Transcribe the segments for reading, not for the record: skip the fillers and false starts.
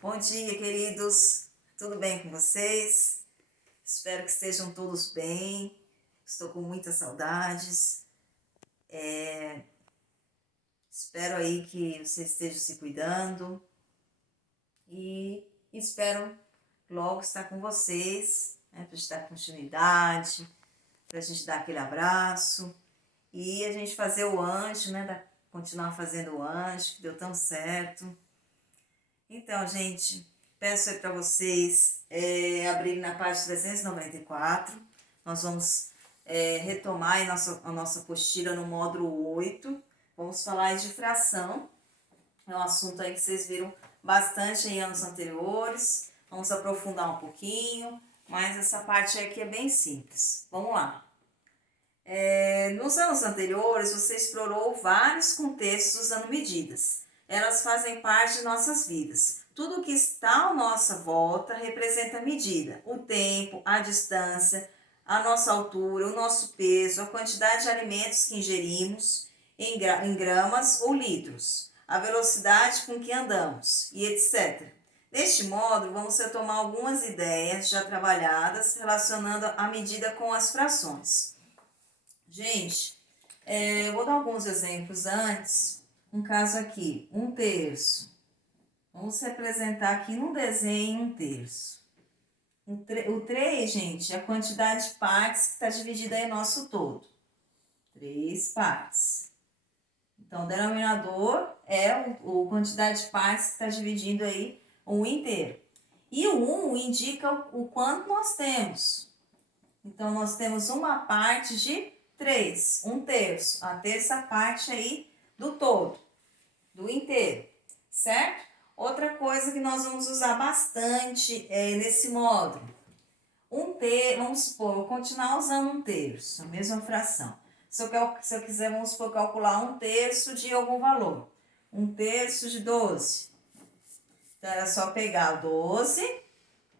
Bom dia, queridos. Tudo bem com vocês? Espero que estejam todos bem. Estou com muitas saudades. Espero aí que vocês estejam se cuidando e espero logo estar com vocês, para a gente dar continuidade, para a gente dar aquele abraço e a gente fazer o anjo, continuar fazendo o anjo, que deu tão certo. Então, gente, peço aí para vocês abrirem na página 394. Nós vamos retomar a nossa apostila no módulo 8. Vamos falar de fração. É um assunto aí que vocês viram bastante em anos anteriores. Vamos aprofundar um pouquinho, mas essa parte aqui é bem simples. Vamos lá. Nos anos anteriores, você explorou vários contextos usando medidas. Elas fazem parte de nossas vidas. Tudo que está à nossa volta representa medida. O tempo, a distância, a nossa altura, o nosso peso, a quantidade de alimentos que ingerimos em gramas ou litros, a velocidade com que andamos e etc. Neste módulo, vamos retomar algumas ideias já trabalhadas relacionando a medida com as frações. Gente, eu vou dar alguns exemplos antes. Um caso aqui, 1/3. Vamos representar aqui no desenho 1/3. O 3, gente, é a quantidade de partes que está dividida aí no nosso todo. 3 partes. Então, o denominador é a quantidade de partes que está dividindo aí o inteiro. E o 1 indica o quanto nós temos. Então, nós temos uma parte de 3, 1/3, a terça parte aí do todo, do inteiro, certo? Outra coisa que nós vamos usar bastante nesse módulo, vamos supor, vou continuar usando 1/3, a mesma fração. Se eu quiser, vamos supor, calcular 1/3 de algum valor, 1/3 de 12. Então, era só pegar 12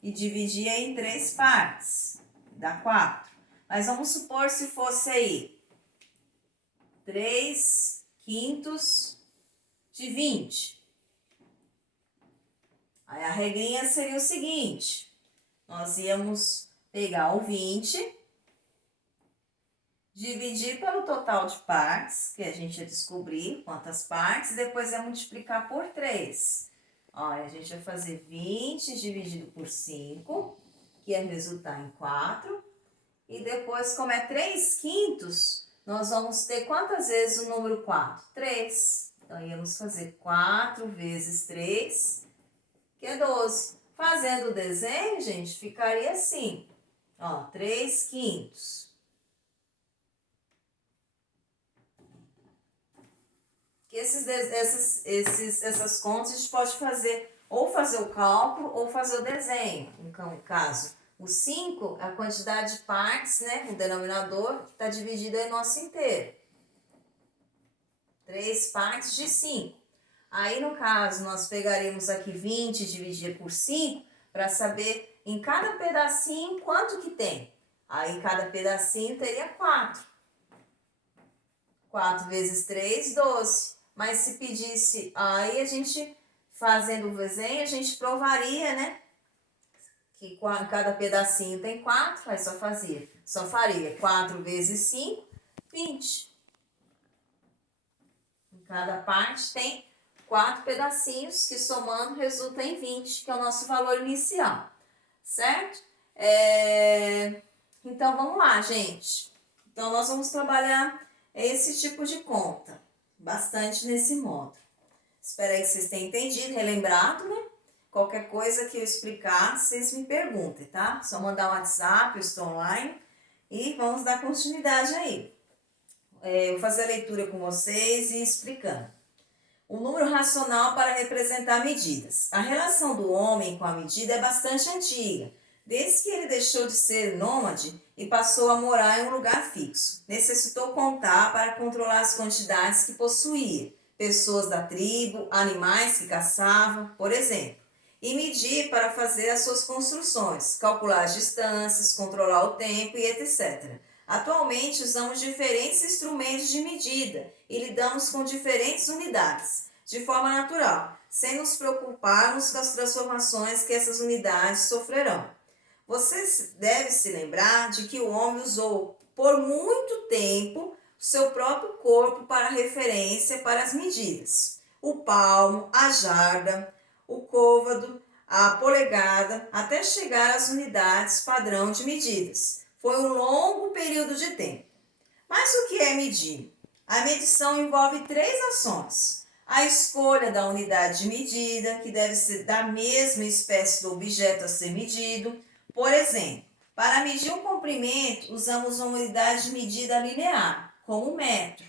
e dividir em 3 partes, dá 4. Mas vamos supor se fosse aí 3/5 de 20. Aí a regrinha seria o seguinte, nós íamos pegar o 20, dividir pelo total de partes, que a gente ia descobrir quantas partes, e depois ia multiplicar por 3. Olha, a gente vai fazer 20 dividido por 5, que ia resultar em 4. E depois, como é 3/5, nós vamos ter quantas vezes o número 4? 3. Então, íamos fazer 4 vezes 3, que é 12. Fazendo o desenho, gente, ficaria assim. Ó, 3/5. Essas contas a gente pode fazer, ou fazer o cálculo, ou fazer o desenho. No caso, o 5 é a quantidade de partes, o denominador, que está dividido em nosso inteiro. 3 partes de 5. Aí, no caso, nós pegaríamos aqui 20 e dividir por 5 para saber em cada pedacinho quanto que tem. Aí, em cada pedacinho teria 4. 4 vezes 3, 12. Mas se pedisse, aí a gente, fazendo o desenho, a gente provaria, que cada pedacinho tem 4, aí só faria 4 vezes 5, 20. Em cada parte tem 4 pedacinhos, que somando resulta em 20, que é o nosso valor inicial, certo? Então, vamos lá, gente. Então, nós vamos trabalhar esse tipo de conta, bastante nesse módulo. Espero aí que vocês tenham entendido, relembrado, Qualquer coisa que eu explicar, vocês me perguntem, tá? Só mandar um WhatsApp, eu estou online e vamos dar continuidade aí. Eu vou fazer a leitura com vocês e explicando. O número racional para representar medidas. A relação do homem com a medida é bastante antiga, desde que ele deixou de ser nômade e passou a morar em um lugar fixo. Necessitou contar para controlar as quantidades que possuía, pessoas da tribo, animais que caçava, por exemplo, e medir para fazer as suas construções, calcular as distâncias, controlar o tempo e etc. Atualmente usamos diferentes instrumentos de medida e lidamos com diferentes unidades, de forma natural. sem nos preocuparmos com as transformações que essas unidades sofrerão. Você deve se lembrar de que o homem usou por muito tempo o seu próprio corpo para referência para as medidas. O palmo, a jarda, o côvado, a polegada, até chegar às unidades padrão de medidas. Foi um longo período de tempo. Mas o que é medir? A medição envolve 3 ações. A escolha da unidade de medida, que deve ser da mesma espécie do objeto a ser medido. Por exemplo, para medir um comprimento, usamos uma unidade de medida linear, como o metro.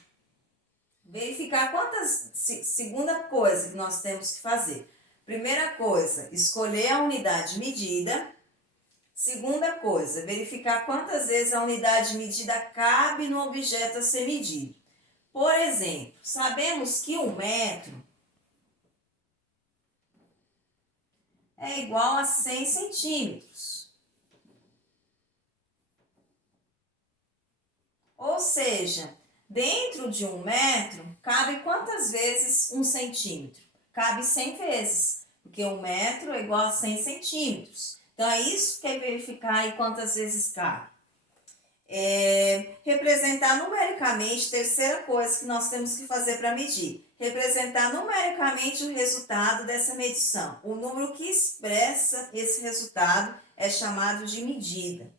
Verificar segunda coisa que nós temos que fazer. Primeira coisa, escolher a unidade de medida. Segunda coisa, verificar quantas vezes a unidade de medida cabe no objeto a ser medido. Por exemplo, sabemos que 1 metro é igual a 100 centímetros. Ou seja, dentro de 1 metro, cabe quantas vezes 1 centímetro? Cabe 100 vezes, porque 1 metro é igual a 100 centímetros. Então, é isso que é verificar aí quantas vezes cabe. Representar numericamente, terceira coisa que nós temos que fazer para medir. Representar numericamente o resultado dessa medição. O número que expressa esse resultado é chamado de medida.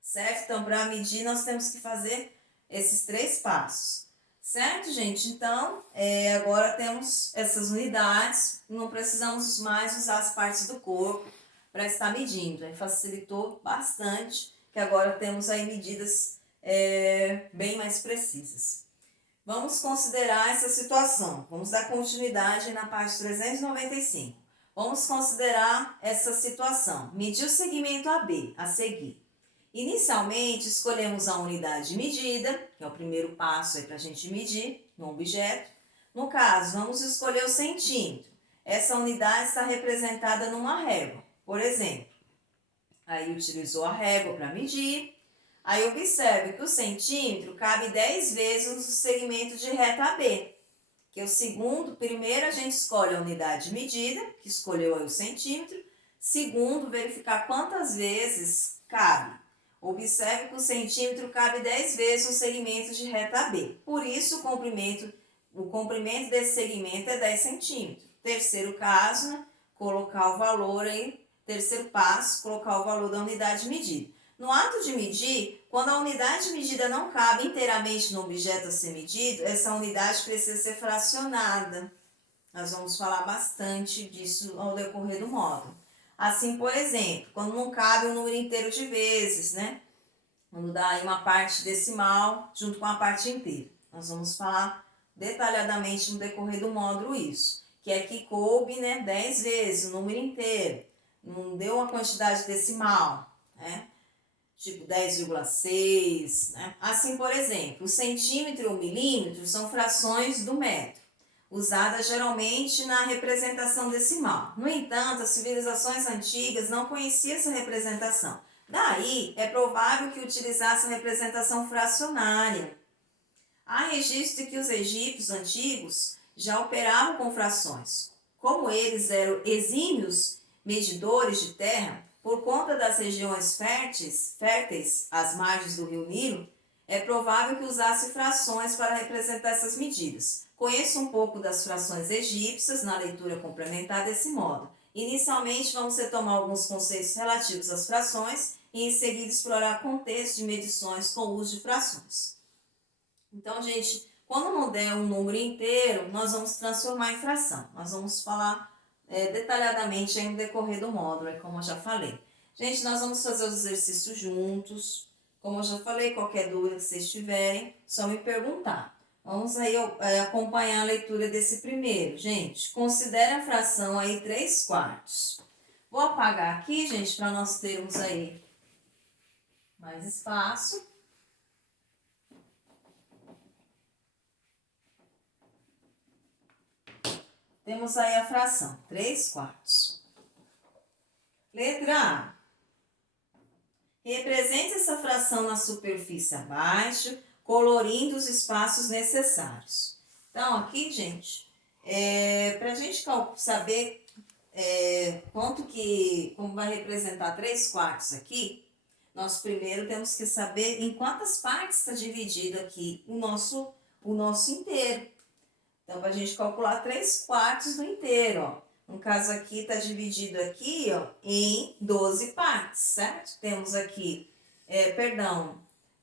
Certo? Então, para medir, nós temos que fazer esses 3 passos. Certo, gente? Então, agora temos essas unidades, não precisamos mais usar as partes do corpo para estar medindo. Facilitou bastante, que agora temos aí medidas bem mais precisas. Vamos considerar essa situação. Vamos dar continuidade na parte 395. Vamos considerar essa situação. Medir o segmento AB a seguir. Inicialmente, escolhemos a unidade de medida, que é o primeiro passo para a gente medir no objeto. No caso, vamos escolher o centímetro. Essa unidade está representada numa régua, por exemplo. Aí utilizou a régua para medir. Aí observe que o centímetro cabe 10 vezes no segmento de reta AB. Que é o segundo, primeiro a gente escolhe a unidade de medida, que escolheu aí o centímetro. Segundo, verificar quantas vezes cabe. Observe que o centímetro cabe 10 vezes no segmento de reta B. Por isso, o comprimento desse segmento é 10 centímetros. Terceiro caso, né, colocar o valor aí. Terceiro passo, colocar o valor da unidade de medida. No ato de medir, quando a unidade de medida não cabe inteiramente no objeto a ser medido, essa unidade precisa ser fracionada. Nós vamos falar bastante disso ao decorrer do módulo. Assim, por exemplo, quando não cabe um número inteiro de vezes, né? Quando dá aí uma parte decimal junto com a parte inteira. Nós vamos falar detalhadamente no decorrer do módulo isso. Que é que coube, né, 10 vezes o número inteiro. Não deu uma quantidade decimal, né? Tipo 10,6, né? Assim, por exemplo, o centímetro e o milímetro são frações do metro, usadas geralmente na representação decimal. No entanto, as civilizações antigas não conheciam essa representação. Daí, é provável que utilizassem a representação fracionária. Há registro de que os egípcios antigos já operavam com frações. Como eles eram exímios medidores de terra, por conta das regiões férteis às margens do rio Nilo, é provável que usasse frações para representar essas medidas. Conheça um pouco das frações egípcias na leitura complementar desse modo. Inicialmente, vamos retomar alguns conceitos relativos às frações e, em seguida, explorar contextos de medições com o uso de frações. Então, gente, quando não der um número inteiro, nós vamos transformar em fração. Nós vamos falar detalhadamente aí no decorrer do módulo, como eu já falei. Gente, nós vamos fazer os exercícios juntos. Como eu já falei, qualquer dúvida que vocês tiverem, só me perguntar. Vamos aí acompanhar a leitura desse primeiro. Gente, considere a fração aí 3/4. Vou apagar aqui, gente, para nós termos aí mais espaço. Temos aí a fração 3/4. Letra A. Represente essa fração na superfície abaixo, colorindo os espaços necessários. Então, aqui, gente, Para a gente saber como vai representar 3 quartos aqui, nós primeiro temos que saber em quantas partes está dividido aqui o nosso inteiro. Então, para a gente calcular 3 quartos do inteiro, ó. No caso aqui, está dividido aqui, ó, em 12 partes, certo? Temos aqui,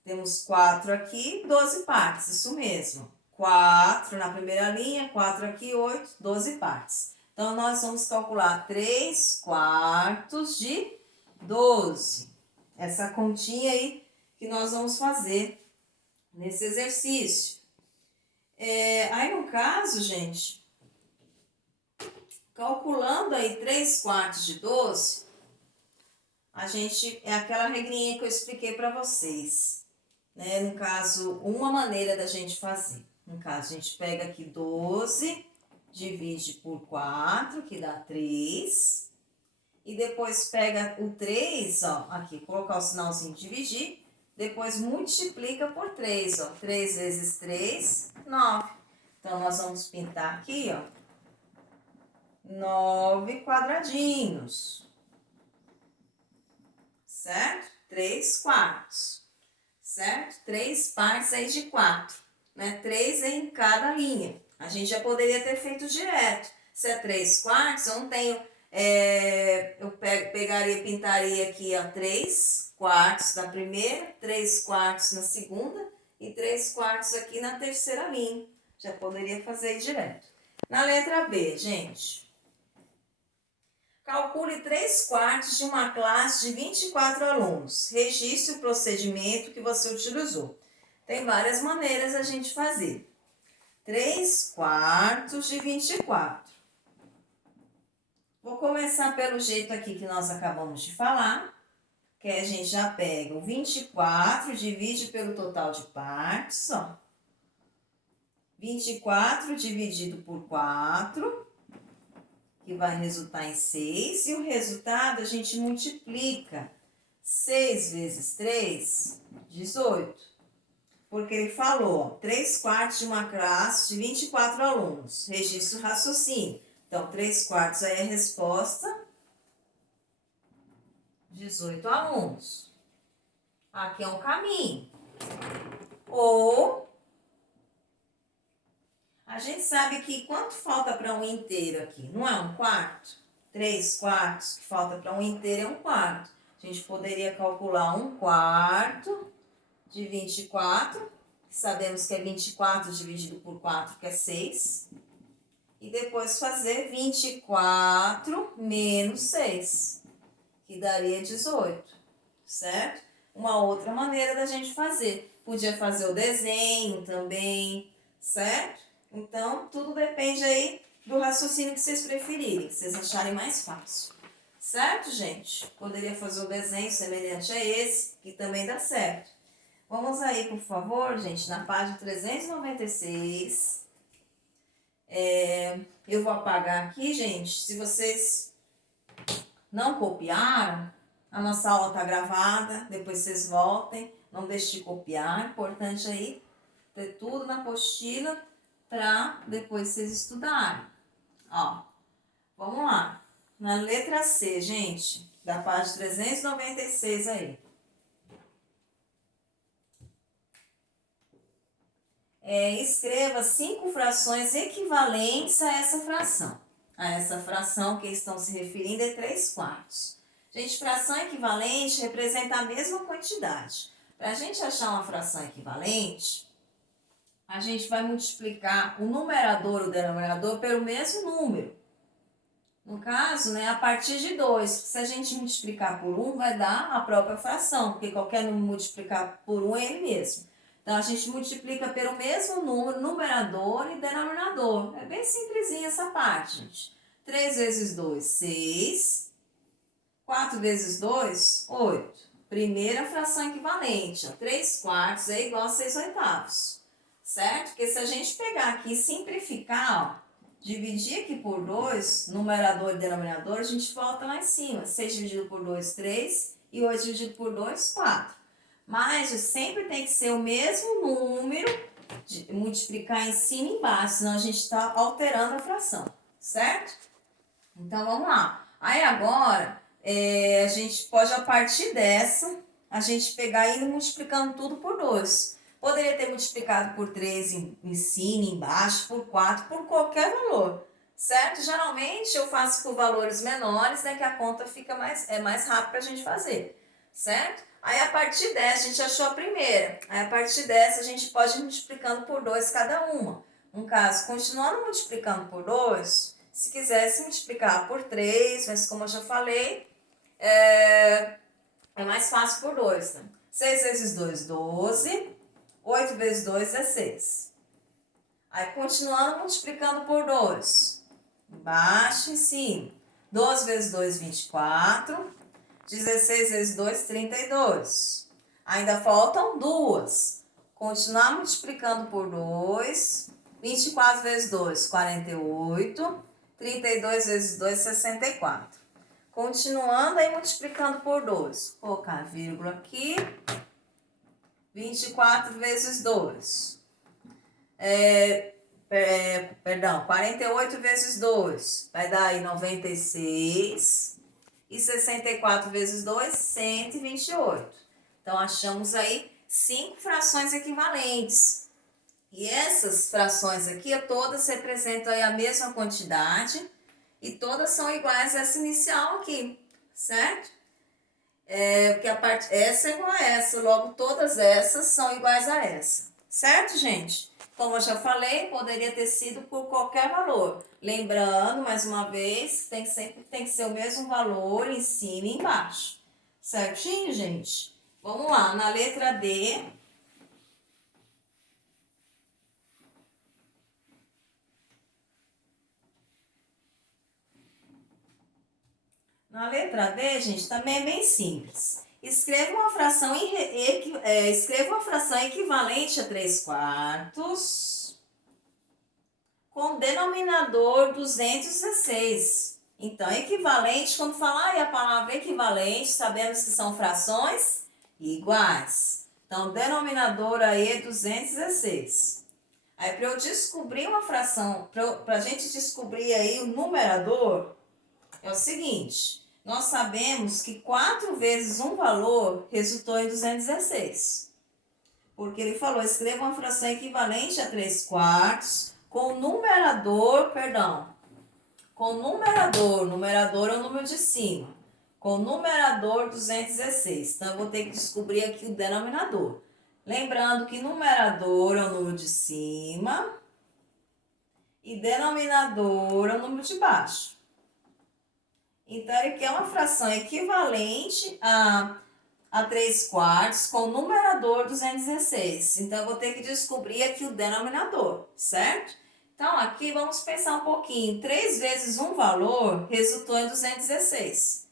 temos 4 aqui, 12 partes, isso mesmo. 4 na primeira linha, 4 aqui, 8, 12 partes. Então, nós vamos calcular 3 quartos de 12. Essa continha aí que nós vamos fazer nesse exercício. Aí, no caso, gente, calculando aí 3 quartos de 12, é aquela regrinha que eu expliquei para vocês, né? No caso, uma maneira da gente fazer. No caso, a gente pega aqui 12, divide por 4, que dá 3. E depois pega o 3, ó, aqui, colocar o sinalzinho de dividir. Depois multiplica por 3, ó. 3 vezes 3, 9. Então, nós vamos pintar aqui, ó, 9 quadradinhos. Certo? 3 quartos. Certo? 3 partes aí de 4. Né? 3 em cada linha. A gente já poderia ter feito direto. Se é 3 quartos, eu não tenho... eu pegaria, pintaria aqui, ó, 3 quartos na primeira, 3 quartos na segunda e 3 quartos aqui na terceira linha. Já poderia fazer direto. Na letra B, gente. Calcule 3 quartos de uma classe de 24 alunos. Registre o procedimento que você utilizou. Tem várias maneiras a gente fazer. 3 quartos de 24. Vou começar pelo jeito aqui que nós acabamos de falar, que a gente já pega o 24, divide pelo total de partes, ó. 24 dividido por 4, que vai resultar em 6, e o resultado a gente multiplica. 6 vezes 3, 18. Porque ele falou, ó, 3 quartos de uma classe de 24 alunos. Registro o raciocínio. Então, 3 quartos aí é a resposta, 18 alunos. Aqui é um caminho. Ou, a gente sabe que quanto falta para um inteiro aqui? Não é um quarto? 3 quartos que falta para um inteiro é um quarto. A gente poderia calcular um quarto de 24, que sabemos que é 24 dividido por 4, que é 6. E depois fazer 24 menos 6, que daria 18, certo? Uma outra maneira da gente fazer. Podia fazer o desenho também, certo? Então, tudo depende aí do raciocínio que vocês preferirem, que vocês acharem mais fácil. Certo, gente? Poderia fazer o desenho semelhante a esse, que também dá certo. Vamos aí, por favor, gente, na página 396. Eu vou apagar aqui, gente. Se vocês não copiaram, a nossa aula está gravada. Depois vocês voltem. Não deixe de copiar. Importante aí ter tudo na apostila para depois vocês estudarem. Ó, vamos lá. Na letra C, gente, da página 396 aí. Escreva 5 frações equivalentes a essa fração. A essa fração que estão se referindo é 3 quartos. Gente, fração equivalente representa a mesma quantidade. Para a gente achar uma fração equivalente, a gente vai multiplicar o numerador e o denominador pelo mesmo número. No caso, né, a partir de 2. Se a gente multiplicar por 1, vai dar a própria fração, porque qualquer número multiplicar por 1 é ele mesmo. Então, a gente multiplica pelo mesmo número, numerador e denominador. É bem simplesinha essa parte, gente. 3 vezes 2, 6. 4 vezes 2, 8. Primeira fração equivalente, ó, 3 quartos é igual a 6 oitavos. Certo? Porque se a gente pegar aqui e simplificar, ó, dividir aqui por 2, numerador e denominador, a gente volta lá em cima. 6 dividido por 2, 3. E 8 dividido por 2, 4. Mas sempre tem que ser o mesmo número multiplicar em cima e embaixo, senão a gente está alterando a fração, certo? Então, vamos lá. Aí, agora, a gente pode, a partir dessa, a gente pegar e ir multiplicando tudo por 2. Poderia ter multiplicado por 3 em cima, embaixo, por 4, por qualquer valor, certo? Geralmente, eu faço por valores menores, né, que a conta fica mais rápida para a gente fazer, certo? Aí, a partir dessa, a gente achou a primeira. Aí, a partir dessa, a gente pode ir multiplicando por 2 cada uma. No caso, continuando multiplicando por 2, se quisesse multiplicar por 3, mas como eu já falei, é mais fácil por 2. Né? 6 vezes 2, 12. 8 vezes 2, 16. Aí, continuando multiplicando por 2. Embaixo e em cima. 12 vezes 2, 24. 16 vezes 2, 32. Ainda faltam 2. Continuar multiplicando por 2. 24 vezes 2, 48. 32 vezes 2, 64. Continuando aí multiplicando por 2. Vou colocar vírgula aqui. 24 vezes 2. Perdão, 48 vezes 2. Vai dar aí 96. E 64 vezes 2, 128. Então, achamos aí 5 frações equivalentes. E essas frações aqui, todas representam aí a mesma quantidade e todas são iguais a essa inicial aqui, certo? Porque a parte essa é igual a essa, logo todas essas são iguais a essa, certo, gente? Como eu já falei, poderia ter sido por qualquer valor. Lembrando, mais uma vez, sempre tem que ser o mesmo valor em cima e embaixo. Certinho, gente? Vamos lá, na letra D. Na letra D, gente, também é bem simples. Escreva uma fração equivalente a 3/4 com denominador 216. Então, equivalente, quando falar a palavra equivalente, sabemos que são frações iguais. Então, denominador aí é 216. Aí, para eu descobrir uma fração, para a gente descobrir aí o numerador, é o seguinte, nós sabemos que 4 vezes um valor resultou em 216. Porque ele falou, escreva uma fração equivalente a 3/4 com numerador é o número de cima, com numerador 216. Então, eu vou ter que descobrir aqui o denominador. Lembrando que numerador é o número de cima e denominador é o número de baixo. Então, ele quer uma fração equivalente a 3/4 com numerador 216. Então, eu vou ter que descobrir aqui o denominador, certo? Então, aqui vamos pensar um pouquinho. 3 vezes um valor resultou em 216.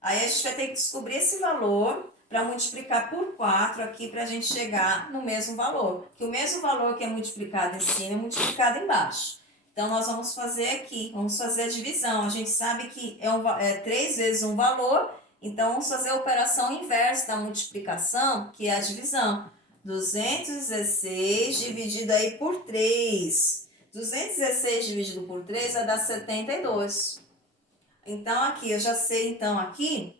Aí, a gente vai ter que descobrir esse valor para multiplicar por 4 aqui para a gente chegar no mesmo valor. Que o mesmo valor que é multiplicado em cima é multiplicado embaixo. Então, nós vamos fazer aqui, vamos fazer a divisão. A gente sabe que é 3 vezes um valor, então vamos fazer a operação inversa da multiplicação, que é a divisão. 216 dividido aí por 3. 216 dividido por 3 vai dar 72. Então, aqui, eu já sei, então, aqui,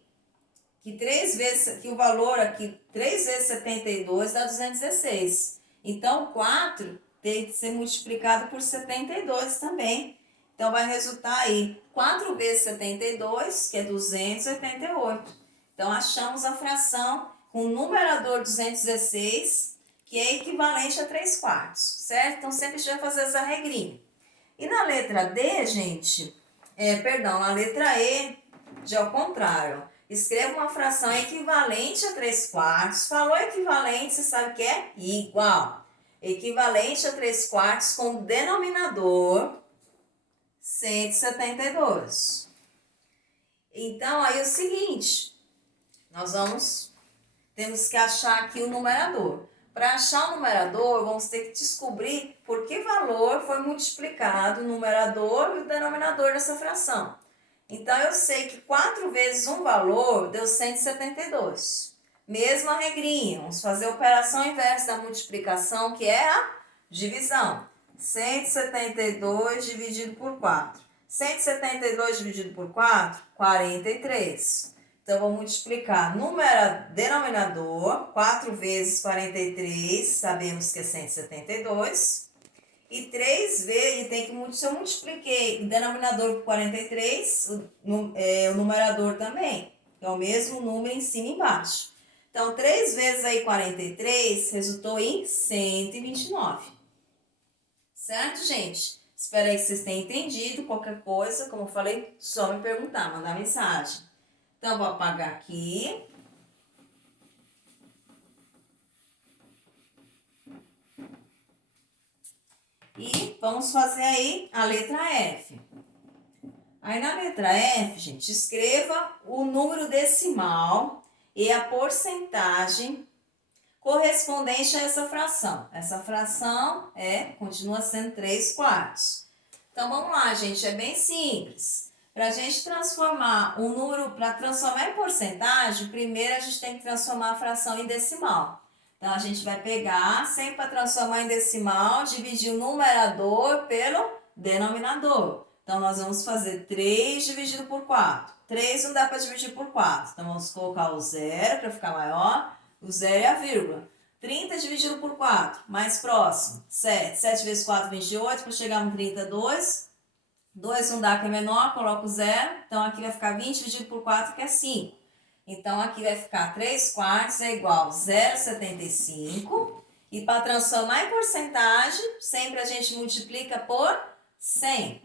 que o valor aqui, 3 vezes 72 dá 216. Então, 4 tem que ser multiplicado por 72 também. Então, vai resultar aí 4 vezes 72, que é 288. Então, achamos a fração com o numerador 216, que é equivalente a 3/4, certo? Então, sempre a gente vai fazer essa regrinha. E na letra D, gente, na letra E, já ao contrário. Escreva uma fração equivalente a 3/4. Falou equivalente, você sabe que é igual. Equivalente a 3/4 com denominador 172. Então, aí é o seguinte, temos que achar aqui o numerador. Para achar o numerador, vamos ter que descobrir por que valor foi multiplicado o numerador e o denominador dessa fração. Então, eu sei que 4 vezes um valor deu 172. Mesma regrinha, vamos fazer a operação inversa da multiplicação, que é a Divisão. 172 dividido por 4. 172 dividido por 4, 43. Então, vou multiplicar denominador, 4 vezes 43, sabemos que é 172. E 3 vezes, se eu multipliquei o denominador por 43, o numerador também, que é o mesmo número em cima e embaixo. Então, 3 vezes aí 43 resultou em 129. Certo, gente? Espero aí que vocês tenham entendido. Qualquer coisa, como eu falei, só me perguntar, mandar mensagem. Então, vou apagar aqui. E vamos fazer aí a letra F. Aí na letra F, gente, escreva o número decimal e a porcentagem correspondente a essa fração. Essa fração continua sendo 3/4. Então vamos lá, gente, é bem simples. Para a gente transformar um número, para transformar em porcentagem, primeiro a gente tem que transformar a fração em decimal. Então, a gente vai pegar, sempre para transformar em decimal, dividir o numerador pelo denominador. Então, nós vamos fazer 3 dividido por 4. 3 não dá para dividir por 4. Então, vamos colocar o zero para ficar maior. O zero é a vírgula. 30 dividido por 4, mais próximo. 7. 7 vezes 4, 28. Para chegar no 32. 2 não dá, que é menor, coloco o zero. Então, aqui vai ficar 20 dividido por 4, que é 5. Então, aqui vai ficar 3/4 é igual a 0,75. E para transformar em porcentagem, sempre a gente multiplica por 100,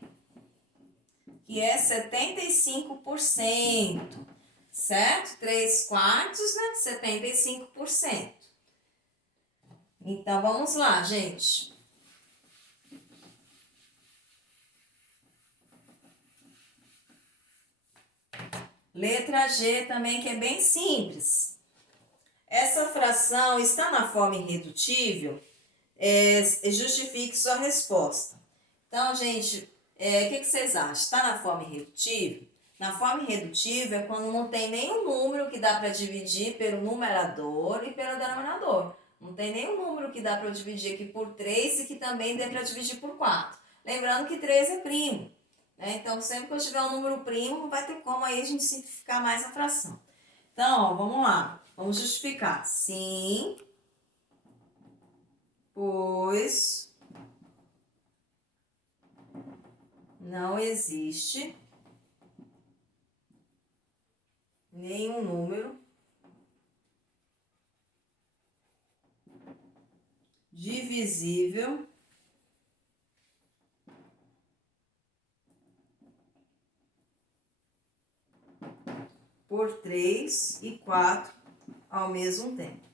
que é 75%. Certo? 3/4, né? 75%. Então, vamos lá, gente. Letra G também, que é bem simples. Essa fração está na forma irredutível? Justifique sua resposta. Então, gente, o que vocês acham? Está na forma irredutível? Na forma irredutível é quando não tem nenhum número que dá para dividir pelo numerador e pelo denominador. Não tem nenhum número que dá para eu dividir aqui por 3 e que também dê para dividir por 4. Lembrando que 3 é primo. Então, sempre que eu tiver um número primo, não vai ter como aí a gente simplificar mais a fração. Então, ó, vamos lá. Vamos justificar. Sim, pois não existe nenhum número divisível por 3 e 4 ao mesmo tempo.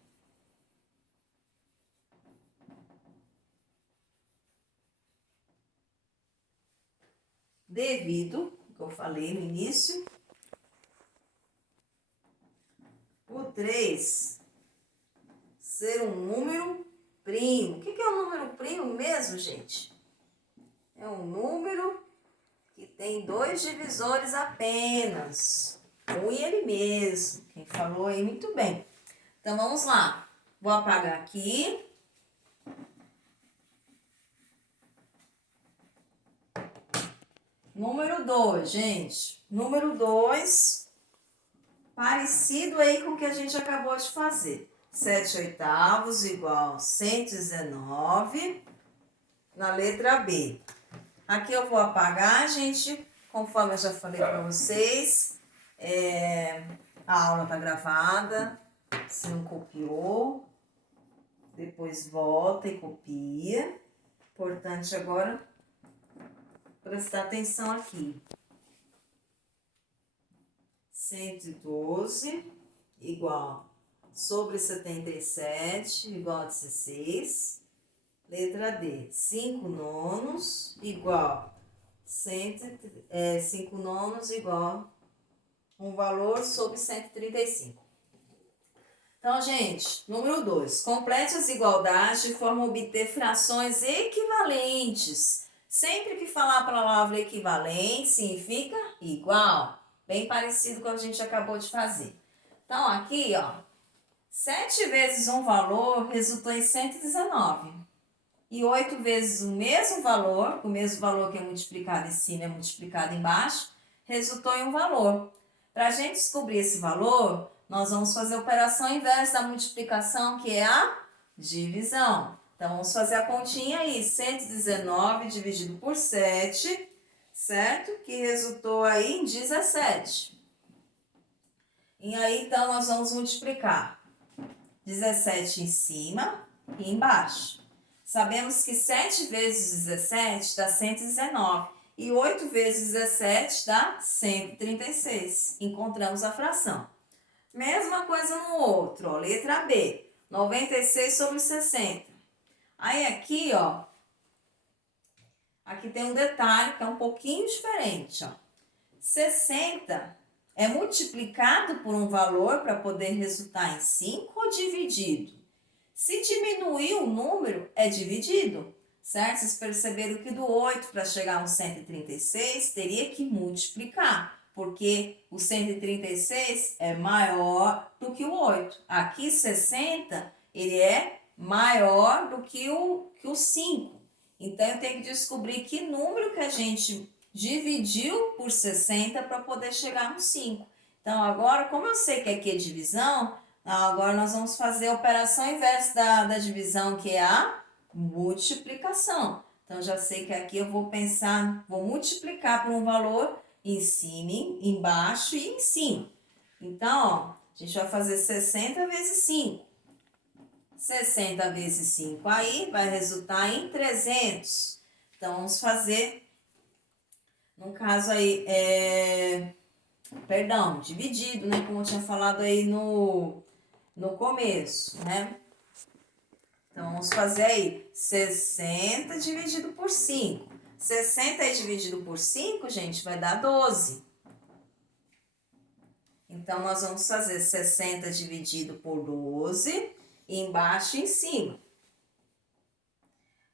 Devido, que eu falei no início, o 3 ser um número primo. O que é um número primo mesmo, gente? É um número que tem 2 divisores apenas. Um e ele mesmo. Quem falou aí muito bem. Então, vamos lá. Vou apagar aqui. Número 2, gente. Número 2, parecido aí com o que a gente acabou de fazer. 7/8 igual a 119 na letra B. Aqui eu vou apagar, gente, conforme eu já falei para vocês. A aula tá gravada. Se não copiou, depois volta e copia. Importante agora prestar atenção aqui. 112 igual sobre 77 igual a 16. Letra D. 5 nonos igual 5 nonos igual um valor sobre 135. Então, gente, número 2. Complete as igualdades de forma a obter frações equivalentes. Sempre que falar a palavra equivalente, significa igual. Bem parecido com o que a gente acabou de fazer. Então, aqui, ó, 7 vezes um valor resultou em 119. e 8 vezes o mesmo valor que é multiplicado em cima é multiplicado embaixo, resultou em um valor. Para a gente descobrir esse valor, nós vamos fazer a operação inversa da multiplicação, que é a divisão. Então, vamos fazer a continha aí, 119 dividido por 7, certo? Que resultou aí em 17. E aí, então, nós vamos multiplicar 17 em cima e embaixo. Sabemos que 7 vezes 17 dá 119 e 8 vezes 17 dá 136. Encontramos a fração. Mesma coisa no outro, ó, letra B, 96 sobre 60. Aí aqui, ó, aqui tem um detalhe que é um pouquinho diferente, ó. 60 é multiplicado por um valor para poder resultar em 5 ou dividido? Se diminuir o número, é dividido, certo? Vocês perceberam que do 8 para chegar no 136, teria que multiplicar, porque o 136 é maior do que o 8. Aqui, 60, ele é maior do que o 5. Então, eu tenho que descobrir que número que a gente dividiu por 60 para poder chegar no 5. Então, agora, como eu sei que aqui é divisão, agora nós vamos fazer a operação inversa da divisão, que é a multiplicação. Então, já sei que aqui eu vou pensar, vou multiplicar por um valor em cima, embaixo e em cima. Então, ó, a gente vai fazer 60 vezes 5. 60 vezes 5 aí vai resultar em 300. Então, vamos fazer, no caso aí, dividido, né? Como eu tinha falado aí no começo, né? Então, vamos fazer aí 60 dividido por 5. 60 aí dividido por 5, gente, vai dar 12. Então, nós vamos fazer 60 dividido por 12, embaixo e em cima.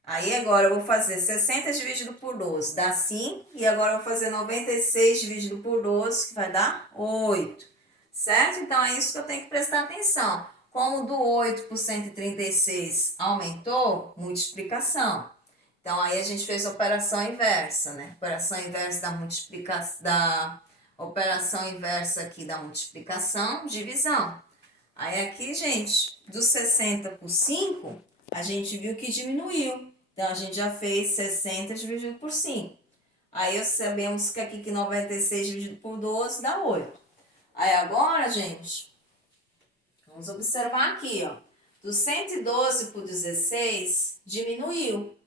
Aí, agora eu vou fazer 60 dividido por 12, dá 5. E agora eu vou fazer 96 dividido por 12, que vai dar 8. Certo? Então, é isso que eu tenho que prestar atenção. Como do 8 por 136 aumentou, multiplicação. Então, aí a gente fez a operação inversa, né? Operação inversa da multiplicação, da operação inversa aqui da multiplicação, divisão. Aí aqui, gente, do 60 por 5, a gente viu que diminuiu. Então, a gente já fez 60 dividido por 5. Aí, sabemos que aqui que 96 dividido por 12 dá 8. Aí, agora, gente, vamos observar aqui, ó. Do 112 por 16, diminuiu,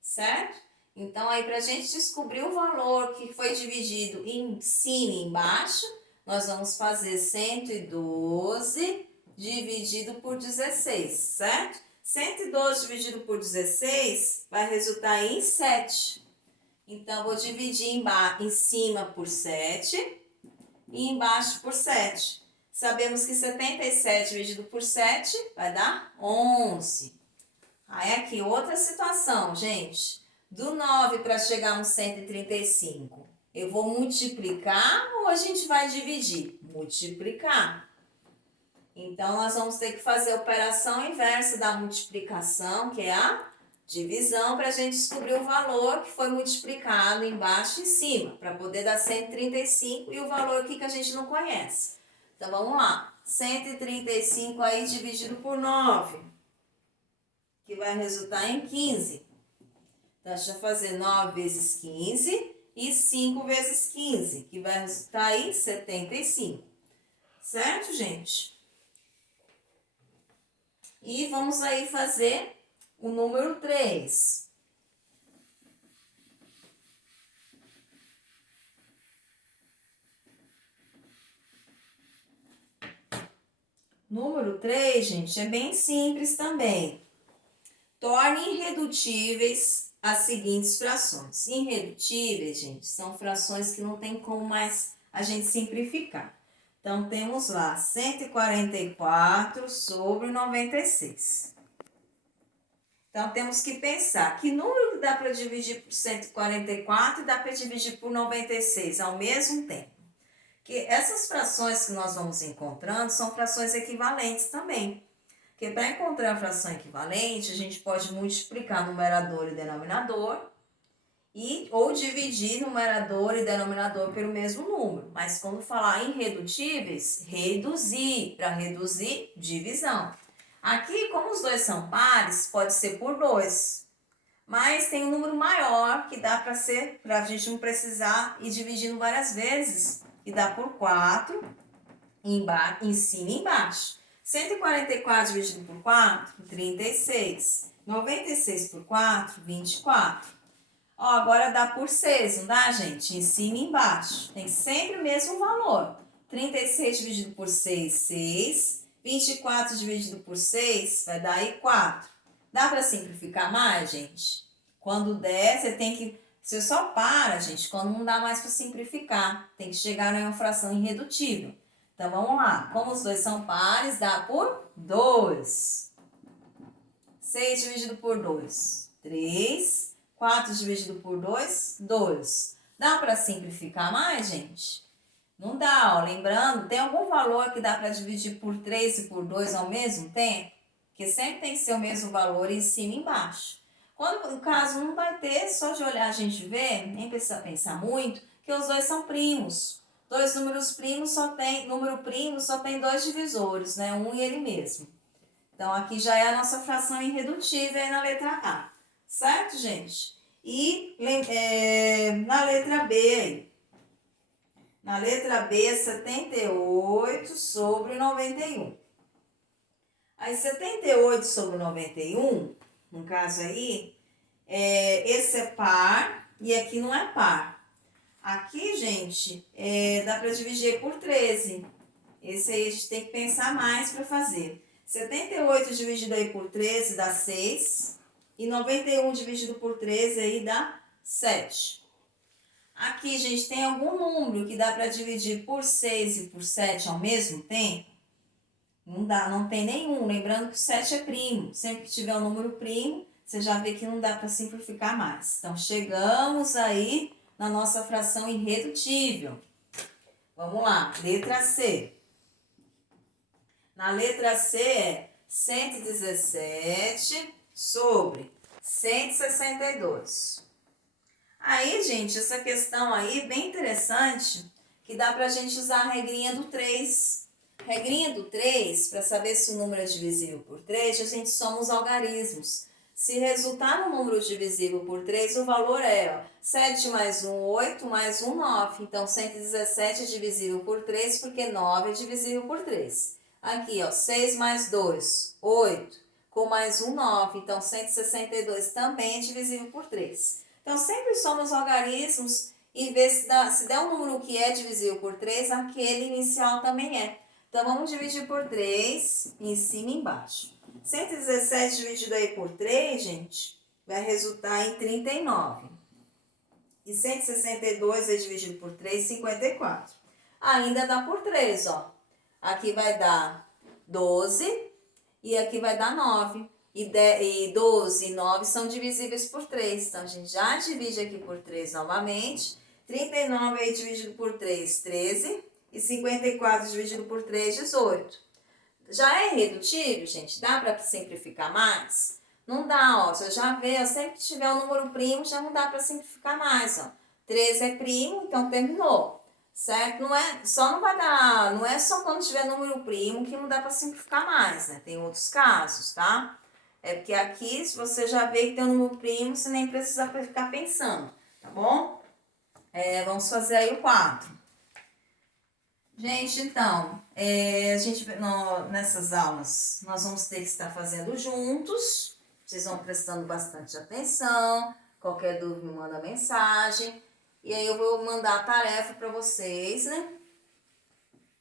certo? Então, aí, para a gente descobrir o valor que foi dividido em cima e embaixo, nós vamos fazer 112 dividido por 16, certo? 112 dividido por 16 vai resultar em 7. Então, vou dividir em cima por 7 e embaixo por 7. Sabemos que 77 dividido por 7 vai dar 11. Aí, aqui, outra situação, gente. Do 9 para chegar no 135, eu vou multiplicar ou a gente vai dividir? Multiplicar. Então, nós vamos ter que fazer a operação inversa da multiplicação, que é a divisão, para a gente descobrir o valor que foi multiplicado embaixo e em cima, para poder dar 135 e o valor aqui que a gente não conhece. Então, vamos lá. 135 aí dividido por 9, que vai resultar em 15. Então, a gente vai fazer 9 vezes 15 e 5 vezes 15, que vai resultar em 75. Certo, gente? E vamos aí fazer o número 3. Número 3, gente, é bem simples também. Torne irredutíveis as seguintes frações. Irredutíveis, gente, são frações que não tem como mais a gente simplificar. Então, temos lá 144 sobre 96. Então, temos que pensar que número dá para dividir por 144 e dá para dividir por 96 ao mesmo tempo. Que essas frações que nós vamos encontrando são frações equivalentes também. Porque para encontrar a fração equivalente, a gente pode multiplicar numerador e denominador ou dividir numerador e denominador pelo mesmo número. Mas quando falar em irredutíveis, reduzir. Para reduzir, divisão. Aqui, como os dois são pares, pode ser por 2. Mas tem um número maior que dá para a gente não precisar ir dividindo várias vezes. E dá por 4, em cima e embaixo. 144 dividido por 4, 36. 96 por 4, 24. Ó, agora dá por 6, não dá, gente? Em cima e embaixo. Tem sempre o mesmo valor. 36 dividido por 6, 6. 24 dividido por 6 vai dar aí 4. Dá para simplificar mais, gente? Quando der, você tem que... Você só para, gente, quando não dá mais para simplificar. Tem que chegar em uma fração irredutível. Então, vamos lá. Como os dois são pares, dá por 2. 6 dividido por 2, 3. 4 dividido por 2, 2. Dá para simplificar mais, gente? Não dá, ó. Lembrando, tem algum valor que dá para dividir por 3 e por 2 ao mesmo tempo? Porque sempre tem que ser o mesmo valor em cima e embaixo. Quando, no caso, não vai ter, só de olhar a gente vê, nem precisa pensar muito, que os dois são primos. Dois números primos número primo só tem dois divisores, né? Um e ele mesmo. Então, aqui já é a nossa fração irredutível aí na letra A. Certo, gente? E na letra B aí. Na letra B é 78 sobre 91. Aí 78 sobre 91, no caso aí, esse é par e aqui não é par. Aqui, gente, dá para dividir por 13. Esse aí a gente tem que pensar mais para fazer. 78 dividido aí por 13 dá 6. E 91 dividido por 13 aí dá 7. Aqui, gente, tem algum número que dá para dividir por 6 e por 7 ao mesmo tempo? Não dá, não tem nenhum. Lembrando que o 7 é primo. Sempre que tiver um número primo, você já vê que não dá para simplificar mais. Então, chegamos aí na nossa fração irredutível. Vamos lá, letra C. Na letra C é 117 sobre 162. Aí, gente, essa questão aí é bem interessante, que dá pra gente usar a regrinha do 3. Regrinha do 3, para saber se o número é divisível por 3, a gente soma os algarismos. Se resultar no número divisível por 3, o valor é, ó, 7 mais 1, 8, mais 1, 9. Então, 117 é divisível por 3, porque 9 é divisível por 3. Aqui, ó, 6 mais 2, 8, com mais 1, 9. Então, 162 também é divisível por 3. Então, sempre soma os algarismos e vê se der um número que é divisível por 3, aquele inicial também é. Então, vamos dividir por 3, em cima e embaixo. 117 dividido aí por 3, gente, vai resultar em 39. E 162 é dividido por 3, 54. Ainda dá por 3, ó. Aqui vai dar 12 e aqui vai dar 9. E 12 e 9 são divisíveis por 3. Então, a gente já divide aqui por 3 novamente. 39 aí dividido por 3, 13. E 54 dividido por 3, 18. Já é irredutível, gente? Dá para simplificar mais? Não dá, ó. Você já vê, ó, sempre que tiver um número primo, já não dá para simplificar mais, ó. 13 é primo, então terminou. Certo? Não é só quando tiver número primo que não dá para simplificar mais, né? Tem outros casos, tá? É porque aqui, se você já vê que tem um número primo, você nem precisa ficar pensando, tá bom? Vamos fazer aí o 4. Gente, então, nessas aulas, nós vamos ter que estar fazendo juntos. Vocês vão prestando bastante atenção. Qualquer dúvida, me manda mensagem. E aí eu vou mandar a tarefa para vocês, né?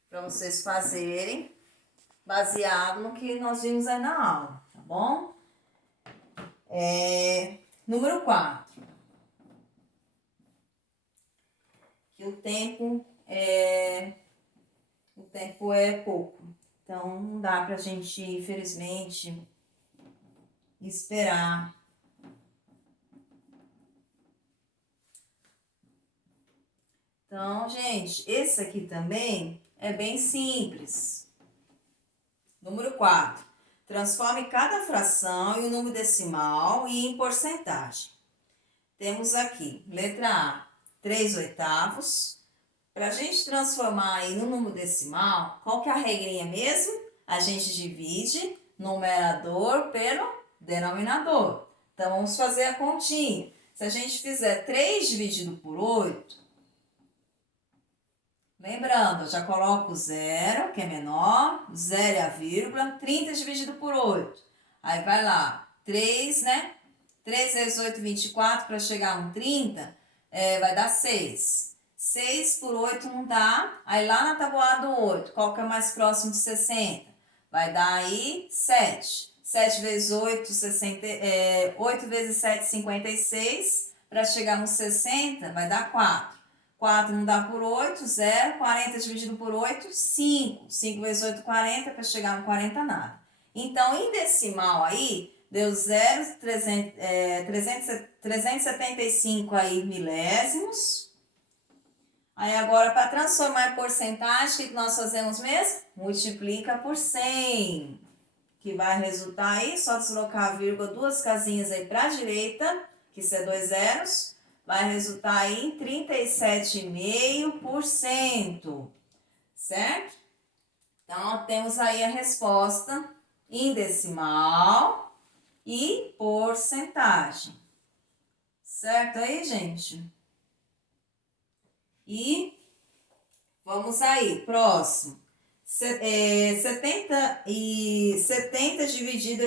Para vocês fazerem, baseado no que nós vimos aí na aula, tá bom? Número 4. Que o tempo é pouco. Então, não dá pra gente, infelizmente, esperar. Então, gente, esse aqui também é bem simples. Número 4. Transforme cada fração em um número decimal e em porcentagem. Temos aqui, letra A, 3/8. Para a gente transformar aí no número decimal, qual que é a regrinha mesmo? A gente divide numerador pelo denominador. Então, vamos fazer a continha. Se a gente fizer 3 dividido por 8, lembrando, eu já coloco 0, que é menor, 0 é a vírgula, 30 dividido por 8. Aí vai lá, 3, né? 3 vezes 8, 24, para chegar a um 30, vai dar 6. 6 por 8 não dá. Aí lá na tabuada do 8, qual que é mais próximo de 60? Vai dar aí 7. 7 vezes 8, 8 vezes 7, 56. Para chegar no 60, vai dar 4. 4 não dá por 8, 0. 40 dividido por 8, 5. 5 vezes 8, 40. Para chegar no 40, nada. Então, em decimal aí, deu 375 aí milésimos. Aí agora, para transformar em porcentagem, o que nós fazemos mesmo? Multiplica por 100, que vai resultar aí, só deslocar a vírgula 2 casinhas aí para a direita, que isso é 2 zeros, vai resultar aí em 37,5%, certo? Então, temos aí a resposta em decimal e porcentagem. Certo aí, gente? E vamos aí, próximo. 70 dividido